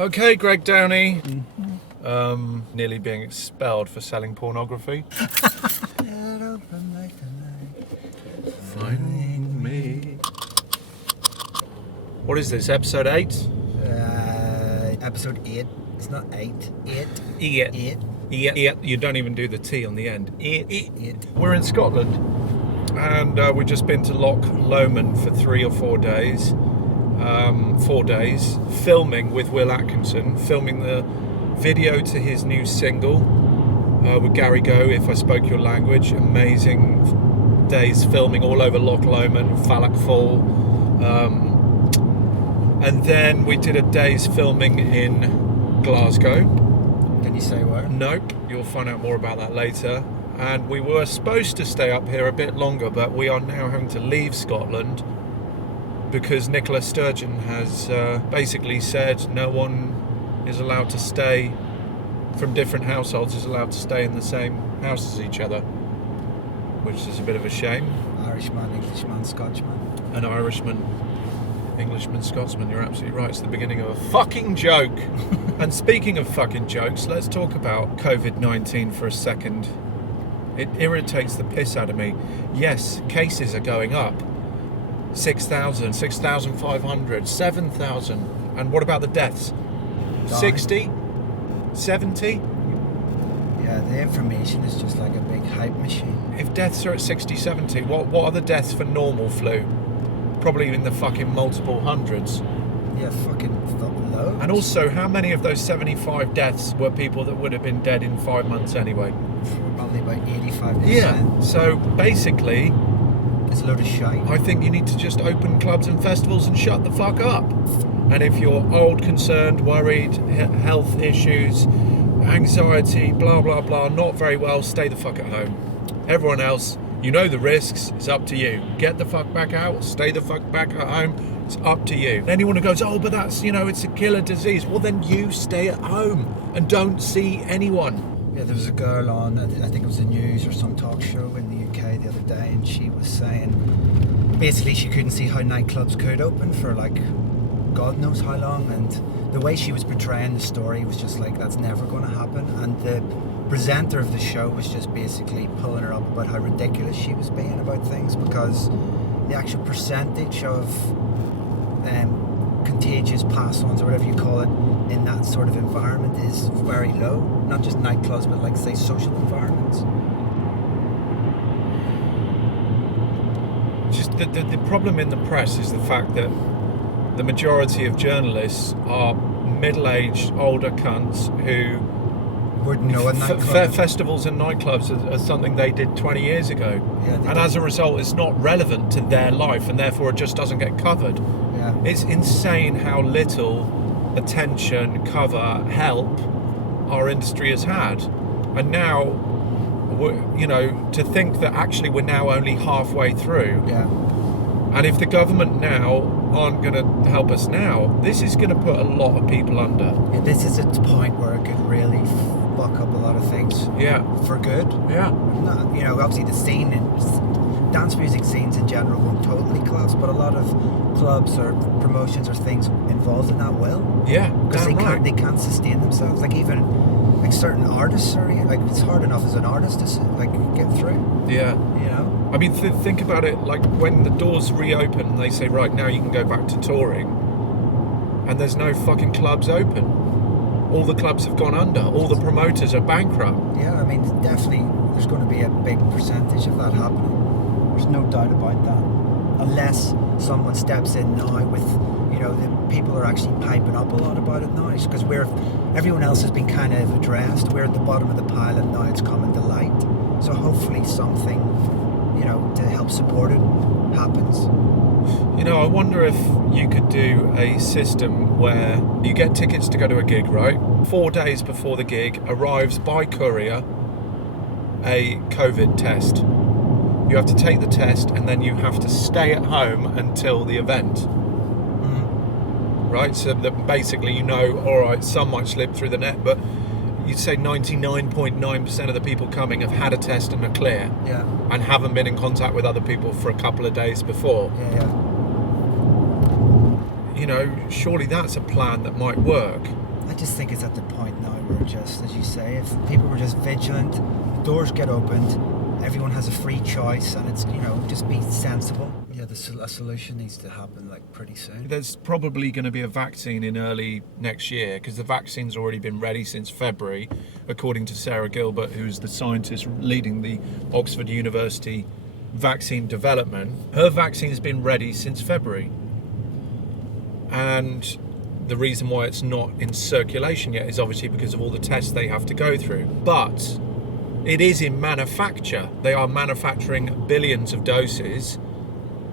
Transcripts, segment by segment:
Okay, Greg Downey. Nearly being expelled for selling pornography. Find me. What is this, episode 8? Episode 8. It's not 8. 8. 8. 8. 8. You don't even do the T on the end. 8. 8. We're in Scotland, and we've just been to Loch Lomond for 3 or 4 days. 4 days, filming with Will Atkinson, filming the video to his new single with Gary Go, If I Spoke Your Language. Amazing days filming all over Loch Lomond, Fallock Fall. And then we did a day's filming in Glasgow. Can you say where? Nope, you'll find out more about that later. And we were supposed to stay up here a bit longer, but we are now having to leave Scotland because Nicola Sturgeon has basically said no one is allowed to stay from different households, is allowed to stay in the same house as each other, which is a bit of a shame. Irishman, Englishman, Scotchman. An Irishman, Englishman, Scotsman, you're absolutely right. It's the beginning of a fucking joke. And speaking of fucking jokes, let's talk about COVID-19 for a second. It irritates the piss out of me. Yes, cases are going up. 6,000, 6,500, 7,000. And what about the deaths? 60? 70? Yeah, the information is just like a big hype machine. If deaths are at 60, 70, what are the deaths for normal flu? Probably in the fucking multiple hundreds. Yeah, fucking low. And also, how many of those 75 deaths were people that would have been dead in 5 months anyway? Probably about 85%. Yeah, so basically, it's a load of shite. I think you need to just open clubs and festivals and shut the fuck up. And if you're old, concerned, worried, health issues, anxiety, blah, blah, blah, not very well, stay the fuck at home. Everyone else, you know the risks, it's up to you. Get the fuck back out, stay the fuck back at home, it's up to you. Anyone who goes, oh, but that's, it's a killer disease. Well, then you stay at home and don't see anyone. Yeah, there was a girl on, I think it was the news or some talk show in the UK the other day, and she was saying basically she couldn't see how nightclubs could open for like God knows how long, and the way she was portraying the story was just like, that's never going to happen. And the presenter of the show was just basically pulling her up about how ridiculous she was being about things, because the actual percentage of contagious pass-ons or whatever you call it in that sort of environment is very low. Not just nightclubs, but like, say, social environments. Just the problem in the press is the fact that the majority of journalists are middle-aged, older cunts who wouldn't know a nightclub. Festivals and nightclubs are something they did 20 years ago. Yeah, and as a result, it's not relevant to their life, and therefore it just doesn't get covered. Yeah. It's insane how little attention, cover, help our industry has had. And now, to think that actually we're now only halfway through. Yeah. And if the government now aren't going to help us now, this is going to put a lot of people under. Yeah, this is a point where it could really fuck up a lot of things. Yeah. For good. Yeah. Not, obviously the scene and dance music scenes in general won't totally collapse, but a lot of clubs or promotions or things involved in that will. Yeah. Because they can't sustain themselves. Like even like certain artists are like, it's hard enough as an artist to like get through. Yeah. I mean, think about it, like when the doors reopen and they say, right, now you can go back to touring, and there's no fucking clubs open. All the clubs have gone under. All the promoters are bankrupt. Yeah, I mean, definitely there's going to be a big percentage of that happening. There's no doubt about that. Unless someone steps in now with, the people are actually piping up a lot about it now. Because everyone else has been kind of addressed. We're at the bottom of the pile and now it's coming to light. So hopefully something, to help support it happens. I wonder if you could do a system where you get tickets to go to a gig, right? 4 days before the gig arrives by courier a COVID test. You have to take the test and then you have to stay at home until the event. Mm-hmm. Right? So that basically, all right, some might slip through the net, but you'd say 99.9% of the people coming have had a test and are clear. Yeah. And haven't been in contact with other people for a couple of days before. Yeah. Surely that's a plan that might work. I just think it's at the point now where just, as you say, if people were just vigilant, the doors get opened, everyone has a free choice, and it's, just be sensible. Yeah, a solution needs to happen like pretty soon. There's probably going to be a vaccine in early next year, because the vaccine's already been ready since February, according to Sarah Gilbert, who's the scientist leading the Oxford University vaccine development. Her vaccine's been ready since February. And the reason why it's not in circulation yet is obviously because of all the tests they have to go through. But it is in manufacture. They are manufacturing billions of doses,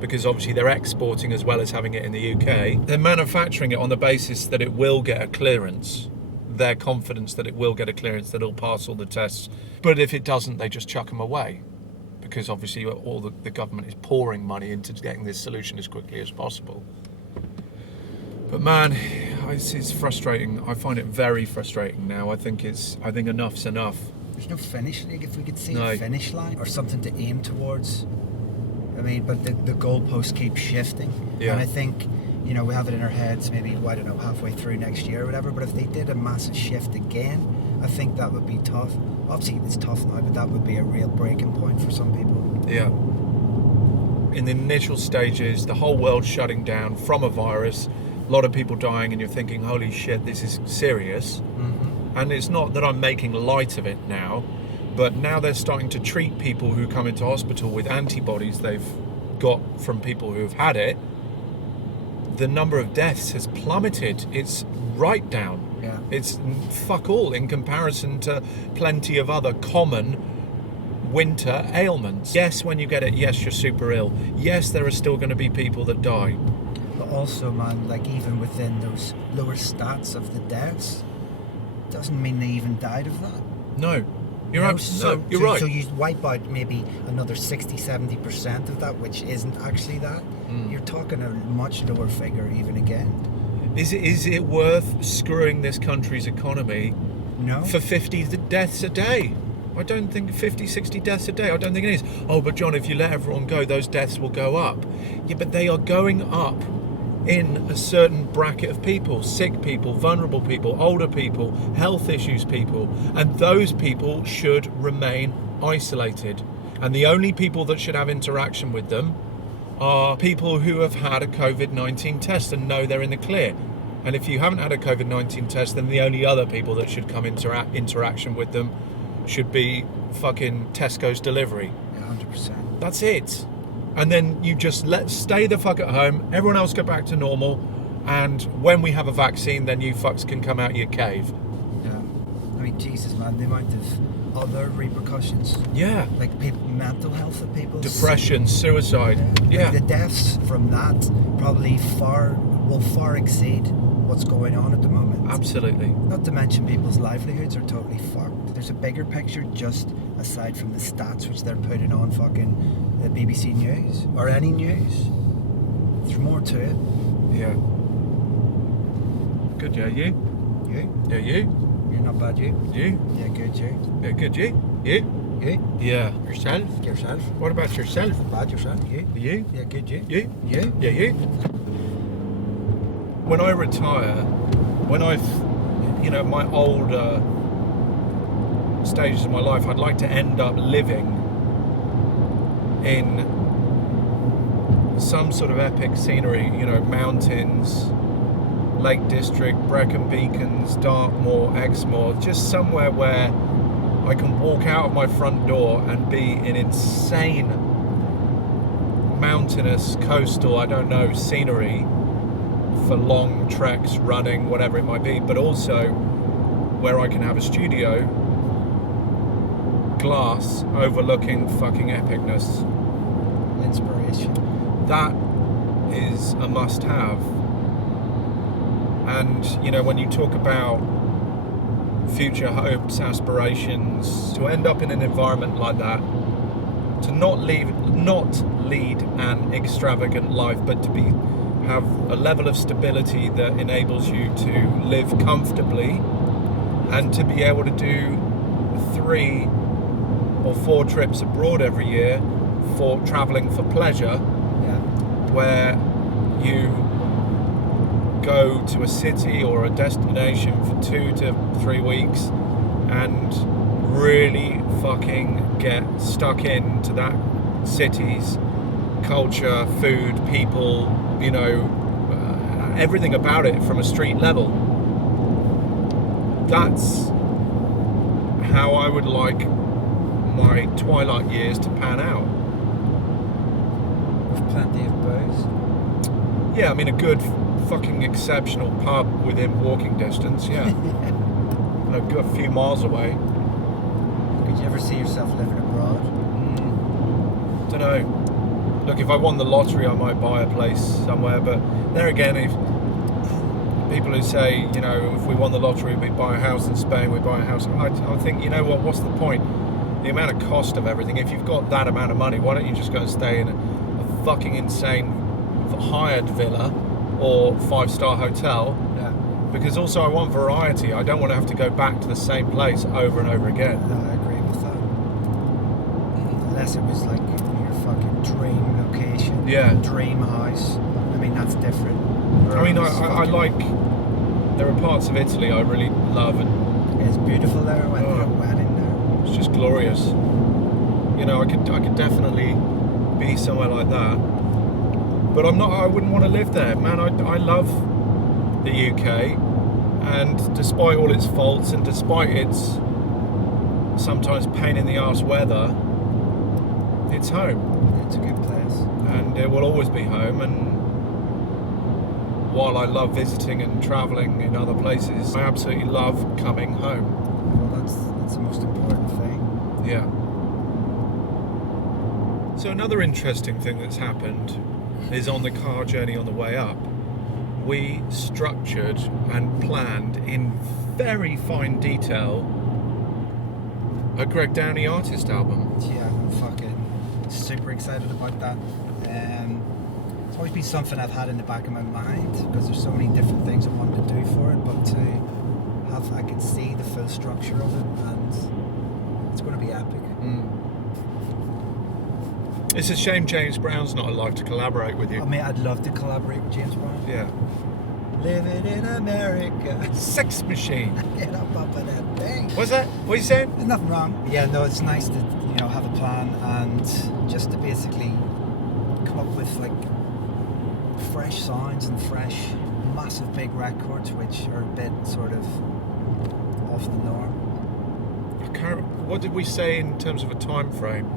because obviously they're exporting as well as having it in the UK. They're manufacturing it on the basis that it will get a clearance. Their confidence that it will get a clearance, that it'll pass all the tests. But if it doesn't, they just chuck them away, because obviously all the government is pouring money into getting this solution as quickly as possible. But man, it's frustrating. I find it very frustrating now. I think enough's enough. There's no finish. Like, if we could see a finish line or something to aim towards. I mean, but the goalposts keep shifting. Yeah. And I think, we have it in our heads maybe, I don't know, halfway through next year or whatever. But if they did a massive shift again, I think that would be tough. Obviously, it's tough now, but that would be a real breaking point for some people. Yeah. In the initial stages, the whole world shutting down from a virus, a lot of people dying, and you're thinking, holy shit, this is serious. Mm-hmm. And it's not that I'm making light of it now, but now they're starting to treat people who come into hospital with antibodies they've got from people who have had it. The number of deaths has plummeted. It's right down. Yeah. It's fuck all in comparison to plenty of other common winter ailments. Yes, when you get it, yes, you're super ill. Yes, there are still going to be people that die. But also, man, like even within those lower stats of the deaths, doesn't mean they even died of that. No. You're right. So So you wipe out maybe another 60-70% of that, which isn't actually that. You're talking a much lower figure even again. Is it worth screwing this country's economy No. for 50 deaths a day? I don't think 50, 60 deaths a day. I don't think it is. Oh, but John, if you let everyone go, those deaths will go up. Yeah, but they are going up in a certain bracket of people: sick people, vulnerable people, older people, health issues people, and those people should remain isolated. And the only people that should have interaction with them are people who have had a COVID-19 test and know they're in the clear. And if you haven't had a COVID-19 test, then the only other people that should come interaction with them should be fucking Tesco's delivery. 100%. That's it. And then you just stay the fuck at home, everyone else go back to normal, and when we have a vaccine, then you fucks can come out your cave. Yeah. I mean, Jesus, man, the amount of other repercussions. Yeah. Like mental health of people. Depression, suicide. Yeah. Like the deaths from that probably will far exceed what's going on at the moment. Absolutely. Not to mention people's livelihoods are totally fucked. There's a bigger picture just aside from the stats which they're putting on fucking the BBC News or any news. There's more to it. Yeah. Good, yeah, you? You? Yeah, you? You're not bad, you? You? Yeah, good, you? Yeah, good, you? You? You? Yeah. Yourself? Yourself? What about yourself? Bad, yourself? You? You? Yeah, good, you? You? You? Yeah, you? When I retire, when my older stages of my life, I'd like to end up living in some sort of epic scenery, mountains, Lake District, Brecon Beacons, Dartmoor, Exmoor, just somewhere where I can walk out of my front door and be in insane mountainous, coastal, scenery for long treks, running, whatever it might be, but also where I can have a studio, glass, overlooking fucking epicness. Inspiration. That is a must-have. And, when you talk about future hopes, aspirations, to end up in an environment like that, to not lead an extravagant life, but to have a level of stability that enables you to live comfortably and to be able to do 3 or 4 trips abroad every year for traveling for pleasure, Yeah. where you go to a city or a destination for 2 to 3 weeks and really fucking get stuck into that city's culture, food, people, you know, everything about it from a street level. That's how I would like my twilight years to pan out. With plenty of booze. Yeah, I mean, a good fucking exceptional pub within walking distance, yeah. And a few miles away. Could you ever see yourself living abroad? Don't know. Look, if I won the lottery, I might buy a place somewhere, but there again, if people who say, you know, if we won the lottery, we'd buy a house in Spain, we'd buy a house, I think, you know what, what's the point? The amount of cost of everything, if you've got that amount of money, why don't you just go and stay in a fucking insane hired villa or 5-star hotel? Yeah. Because also I want variety. I don't want to have to go back to the same place over and over again. No, I agree with that. Unless it was like your fucking dream location, Yeah. dream house. I mean, that's different. I mean, I like, there are parts of Italy I really love, and It's beautiful there. I went to a wedding there. it's just glorious. You know, I could definitely be somewhere like that. But I wouldn't want to live there, man. I love the UK, and despite all its faults and despite its sometimes pain in the arse weather, it's home. It's a good place. And it will always be home. And while I love visiting and travelling in other places, I absolutely love coming home. Well, that's the most important thing. Yeah. So another interesting thing that's happened is on the car journey on the way up, we structured and planned in very fine detail a Greg Downey artist album. Yeah, I'm fucking super excited about that. It's always been something I've had in the back of my mind because there's so many different things I wanted to do for it, but I could see the full structure of it, and it's going to be epic. It's a shame James Brown's not alive to collaborate with you. I mean, I'd love to collaborate with James Brown. Yeah. Living in America. Sex machine. Get up of that thing. What's that? What are you saying? There's nothing wrong. Yeah, no, it's nice to have a plan and just to basically come up with like fresh sounds and fresh, massive big records which are a bit sort of off the norm. What did we say in terms of a time frame?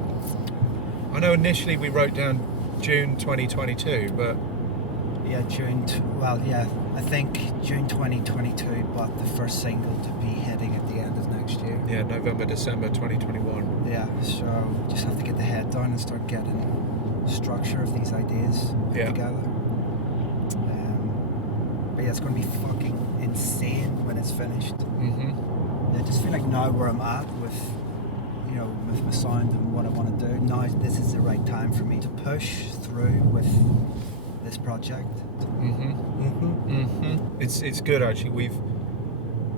I know initially we wrote down June 2022, but yeah, I think June 2022, but the first single to be hitting at the end of next year. yeah, November, December 2021. Yeah, so just have to get the head down and start getting structure of these ideas together. But yeah, it's going to be fucking insane when it's finished. I just feel like now where I'm at with my sound and what I want to do, now this is the right time for me to push through with this project. It's good actually.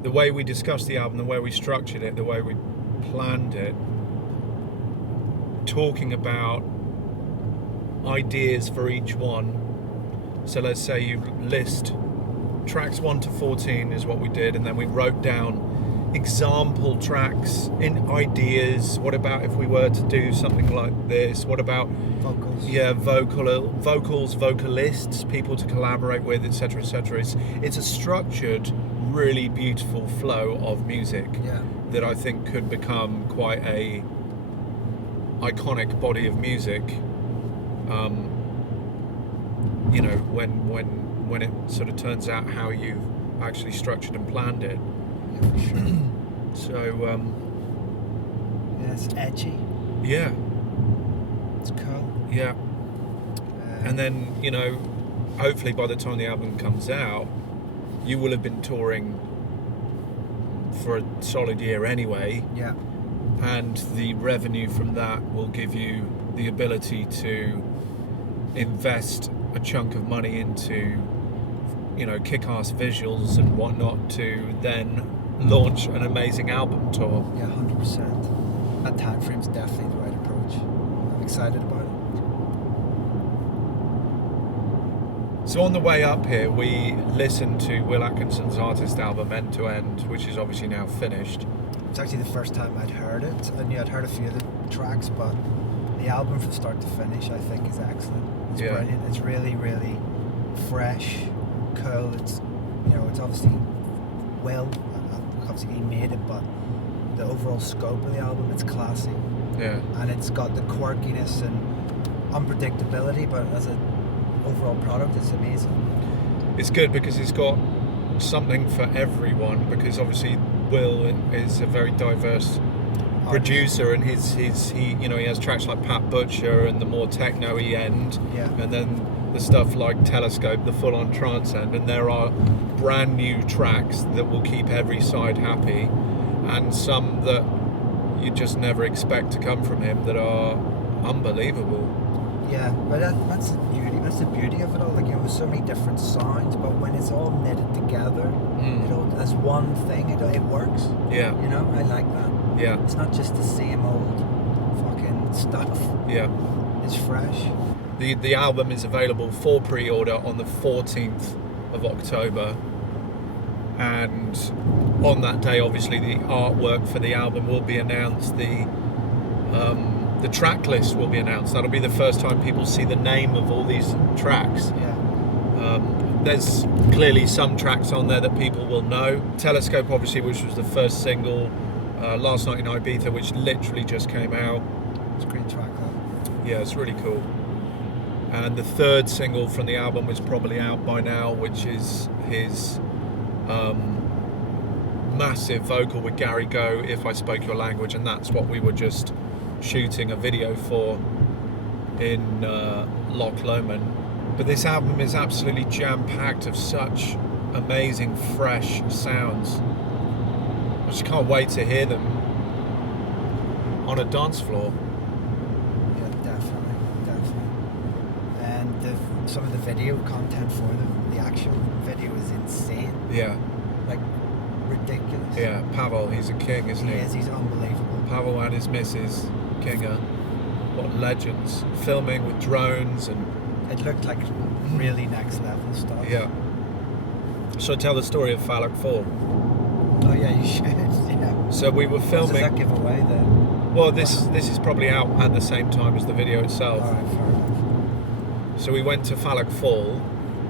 The way we discussed the album, the way we structured it, the way we planned it, talking about ideas for each one. So let's say you list tracks 1 to 14 is what we did, and then we wrote down example tracks in ideas. What about if we were to do something like this? What about Vocals? Yeah, vocals, vocalists, people to collaborate with, etc., etc. It's a structured, really beautiful flow of music that I think could become quite a iconic body of music. When it sort of turns out how you've actually structured and planned it. Yeah, for sure. So Yeah, it's edgy. yeah, It's cool. yeah. And then, hopefully by the time the album comes out, you will have been touring for a solid year anyway. Yeah. And the revenue from that will give you the ability to invest a chunk of money into, kick-ass visuals and whatnot to then launch an amazing album tour. Yeah, 100%. That time frame's definitely the right approach. I'm excited about it. So on the way up here, we listened to Will Atkinson's artist album End to End, which is obviously now finished. It's actually the first time I'd heard it. I knew I'd heard a few of the tracks, but the album from start to finish I think is excellent. It's brilliant. It's really, really fresh, cool. It's, you know, it's obviously obviously he made it, but the overall scope of the album, it's classy. Yeah. And it's got the quirkiness and unpredictability, but as an overall product, it's amazing. It's good because it's got something for everyone, because obviously Will is a very diverse producer, and he has tracks like Pat Butcher and the more techno-y end, and then the stuff like Telescope, the full-on trance end, and there are brand new tracks that will keep every side happy, and some that you just never expect to come from him that are unbelievable. Yeah, but that's the beauty. That's the beauty of it all. Like, you know, there's so many different sounds, but when it's all knitted together, you know, as one thing, it works. Yeah. You know, I like that. Yeah. It's not just the same old fucking stuff. Yeah. It's fresh. The album is available for pre-order on the 14th of October, and on that day, obviously, the artwork for the album will be announced. The track list will be announced. That'll be the first time people see the name of all these tracks. Yeah. There's clearly some tracks on there that people will know. Telescope, obviously, which was the first single. Last Night in Ibiza, which literally just came out. It's a great track, though. Yeah, it's really cool. And the third single from the album was probably out by now, which is his massive vocal with Gary Go, If I Spoke Your Language, and that's what we were just shooting a video for in Loch Lomond. But this album is absolutely jam-packed of such amazing, fresh sounds. I just can't wait to hear them on a dance floor. Yeah, definitely. And some of the video content for the actual video is insane. Yeah. Like, ridiculous. Yeah, Pavel, he's a king, isn't he? He is, he's unbelievable. Pavel and his missus, Kinga, what legends. Filming with drones and... It looked like really next level stuff. Yeah. Should I tell the story of Phallic Fall? Oh yeah, you should. Yeah. So we were filming... Does that give away then? Well, this is probably out at the same time as the video itself. Alright, fair enough. So we went to Phallic Fall,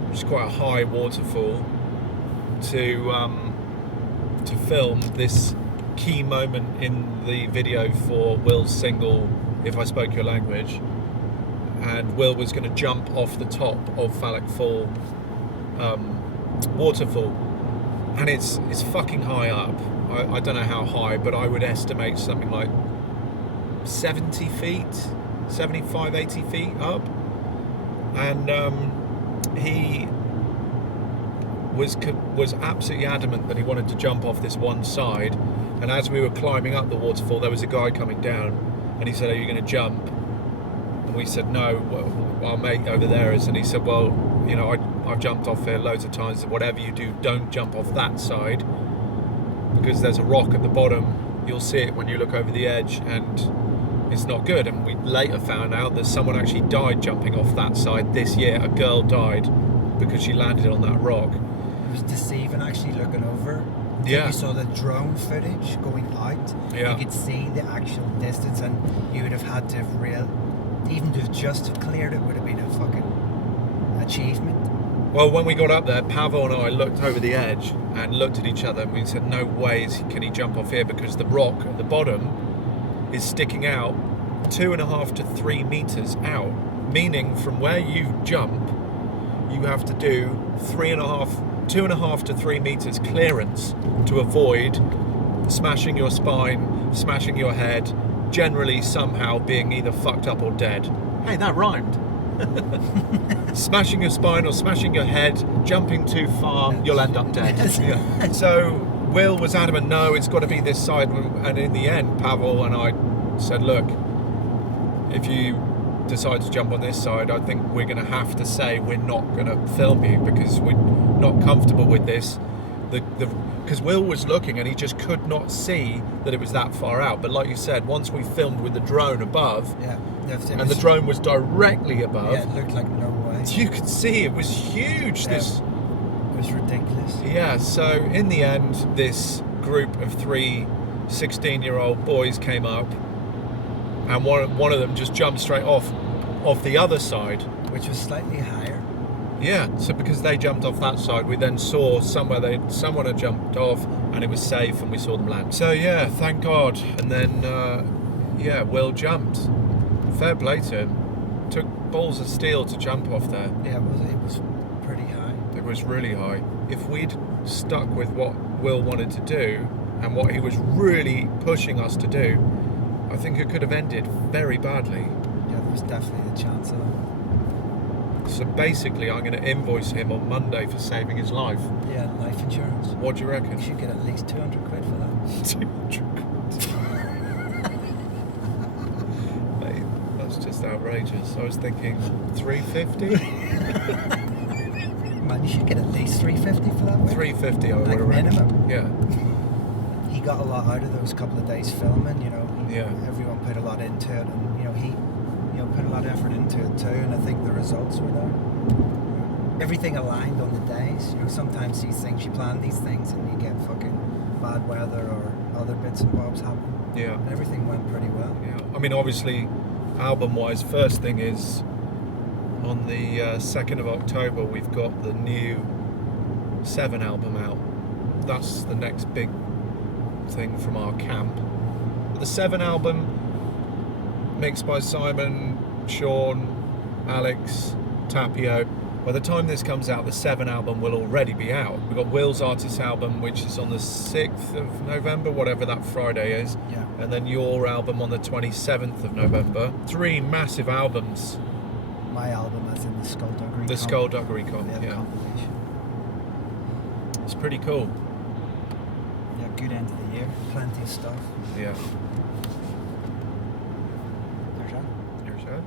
which is quite a high waterfall, to film this key moment in the video for Will's single If I Spoke Your Language. And Will was going to jump off the top of Phallic Fall waterfall, and it's fucking high up. I don't know how high, but I would estimate something like 70 feet, 75, 80 feet up. And he was absolutely adamant that he wanted to jump off this one side. And as we were climbing up the waterfall, there was a guy coming down, and he said, "Are you going to jump?" And we said, "No, our mate over there is." And he said, "Well, you know, I've jumped off here loads of times. Whatever you do, don't jump off that side, because there's a rock at the bottom. You'll see it when you look over the edge, and it's not good." And we later found out that someone actually died jumping off that side this year. A girl died because she landed on that rock. It was deceiving actually looking over. Yeah. You saw the drone footage going out. Yeah. You could see the actual distance, and you would have had to have even to have just cleared it would have been a fucking achievement. Well, when we got up there, Pavel and I looked over the edge and looked at each other, and we said, "No ways can he jump off here, because the rock at the bottom is sticking out 2.5 to 3 meters out, meaning from where you jump, you have to do 2.5 to 3 meters clearance to avoid smashing your spine, smashing your head, generally somehow being either fucked up or dead." Hey, that rhymed. Smashing your spine or smashing your head, jumping too far, you'll end up dead. Yeah. So Will was adamant, no, it's got to be this side. And in the end, Pavel and I said, "Look, if you decide to jump on this side, I think we're going to have to say we're not going to film you, because we're not comfortable with this. because Will was looking and he just could not see that it was that far out. But like you said, once we filmed with the drone above, and the drone was directly above, it looked like no way. you could see it was huge. It was ridiculous. Yeah, so in the end, this group of 3 16-year-old boys came up, and one of them just jumped straight off the other side, which was slightly higher. Yeah, so because they jumped off that side, we then saw someone had jumped off, and it was safe, and we saw them land. So yeah, thank God. And then Will jumped. Fair play to him. Took balls of steel to jump off there. Yeah, it was pretty high. It was really high. If we'd stuck with what Will wanted to do and what he was really pushing us to do, I think it could have ended very badly. Yeah, there was definitely a chance of that. So basically, I'm going to invoice him on Monday for saving his life. Yeah, life insurance. What do you reckon? You should get at least 200 quid for that. 200 quid. Mate, that's just outrageous. I was thinking 350. Man, you should get at least 350 for that. 350, I would like have minimum. Yeah. He got a lot out of those couple of days filming. You know, everyone put a lot into it, and he put a lot of effort into it too. And I think the results were there. Everything aligned on the days. Sometimes these things, you plan these things, and you get fucking bad weather or other bits and bobs happen. Yeah. And everything went pretty well. Yeah. I mean, obviously, album-wise, first thing is on the 2nd of October, we've got the new 7 album out. That's the next big thing from our camp. The 7 album, mixed by Simon, Sean, Alex, Tapio. By the time this comes out, the 7 album will already be out. We've got Will's artist album, which is on the 6th of November, whatever that Friday is. Yeah. And then your album on the 27th of November. 3 massive albums. My album, as in the Skullduggery. The Skullduggery comp, yeah. Compilation. It's pretty cool. Yeah, good end of the year. Plenty of stuff. Yeah. There's that. Here's that.